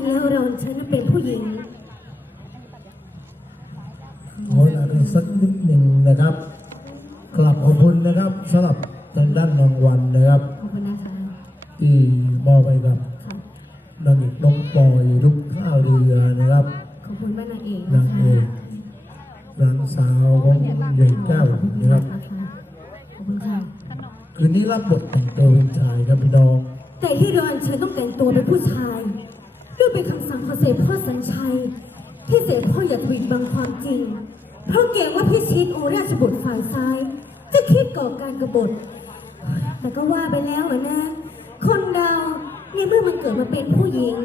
งแล้วเราฉันเป็นผู้หญิงขอเวลากัสักนิดหนึ่งนะครับ กลับขอบคุณนะครับสำหรับทางด้านรางวัลนะครับ ขอบคุณนะคะที่มอบไปกับนางเอกน้องปอยลูกข้าวเรือนะครับ ขอบคุณแม่นางเอกนางเอกหานสาวของเด็กเก้านะครับ ขอบคุณค่ะ คืนนี้รับบทแต่งตัวเป็นชายครับพี่ดอง แต่ที่เรนฉันต้องแต่งตัวเป็นผู้ชาย ด้วยเป็นคำสั่งของเสด็จพ่อสัญชัย ที่เสด็จพ่ออย่าปิดบังความจริง เพราะเกรงว่าพี่ชิดโอราชบุตรฝ่ายซ้าย จะคิดก่อการกบฏ แต่ก็ว่าไปแล้วอะนะ คนเราในเมื่อมันเกิดมาเป็นผู้หญิง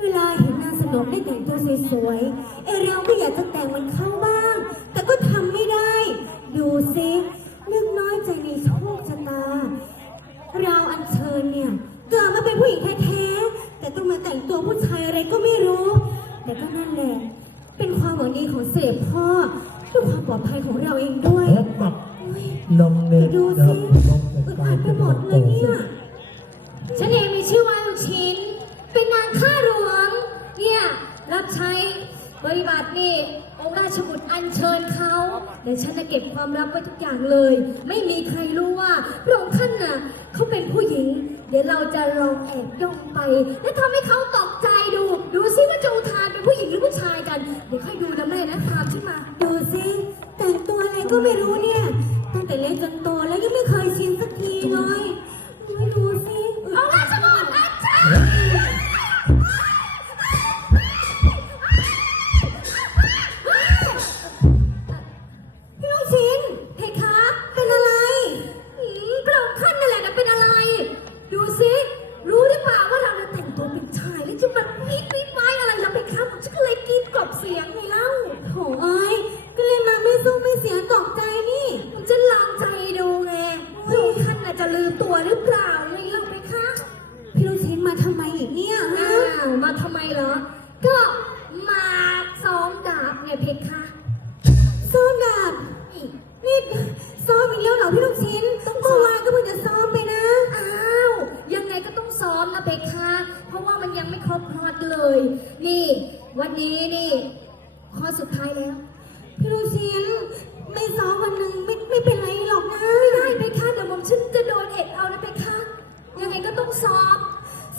เวลาเห็นนางสนมได้แต่งตัวสวยๆ เอเราก็อยากจะแต่งมันเข้าบ้าง แต่ก็ทำไม่ได้ ดูสินึกน้อยใจในโชคชะตา เราอัญเชิญเนี่ย เกิดมาเป็นผู้หญิงแท้ๆ แต่ต้องมาแต่งตัวผู้ชายอะไรก็ไม่รู้ แต่ก็นั่นแหละเป็นความหวังดีของเสพพ่อเพื่อความปลอดภัยของเราเองด้วยพบกับโอ้ยน้องเนตดูนะคสิรับน้องโปรอึดไฟอัดล์ไปเป็นหมน้อดงเลโตยเนี่ย ฉันเองมีชื่อว่าลูกชิ้น เป็นนางข้าหลวง เนี่ย รับใช้บริบัตินี่องค์ราชบุตรอัญเชิญเขาเดี๋ยวฉันจะเก็บความลับไว้ทุกอย่างเลย ไม่มีใครรู้ว่าพระองค์ท่านน่ะเขาเป็นผู้หญิงเดี๋ยวเราจะลองแอบย่องไป และทำให้เขาตกใจดู ดูซิว่าจะอุทานเป็นผู้หญิงหรือผู้ชายกัน เดี๋ยวค่อยดูนะแม่นะตามฉันมา ดูสิแต่งตัวอะไรก็ไม่รู้เนี่ย โหเอ้ยก็เลยมาไม่สู้ไม่เสียตอกใจนี่จะลองใจดูไงพี่ท่านอาจจะลืมตัวหรือเปล่าไม่เล่าไหมคะ พี่ลูกชิ้นมาทำไมอีกเนี่ยฮะอ้าวมาทำไมเหรอ ก็มาซ้อมดาบไงเพคะซ้อมดาบนี่ซ้อมอีกแล้วเหรอพี่ลูกชิ้นต้องเมื่อวานก็เพิ่งจะซ้อมไปนะ อ้าว ยังไงก็ต้องซ้อมนะเพคะ เพราะว่ามันยังไม่ครบพอดเลย นี่ วันนี้นี่ ข้อสุดท้ายแล้ว พี่ลูเชีนไม่ซ้อมวันหนึ่งไม่ไม่เป็นไรหรอกนะไม่ได้ไปค่ะเดี๋ยวผมฉันจะโดนเอ็ดเอานะไปค่ะยังไงก็ต้องซ้อม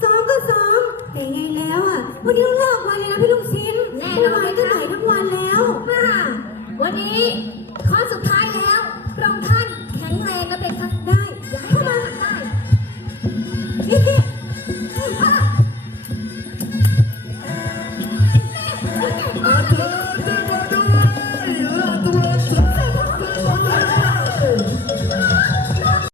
ซ้อมก็ซ้อม แต่ไงแล้วอะ วันนี้ต้องเลิกไวเลยนะพี่ลูกชินแน่นอน ไม่ไหวก็ไหนทั้งวันแล้วมาวันนี้ข้อสุดท้ายแล้วพระองค์ท่านแข็งแรงก็เป็นท่ะได้ย่าให้ได้ได้นี่อะ เก่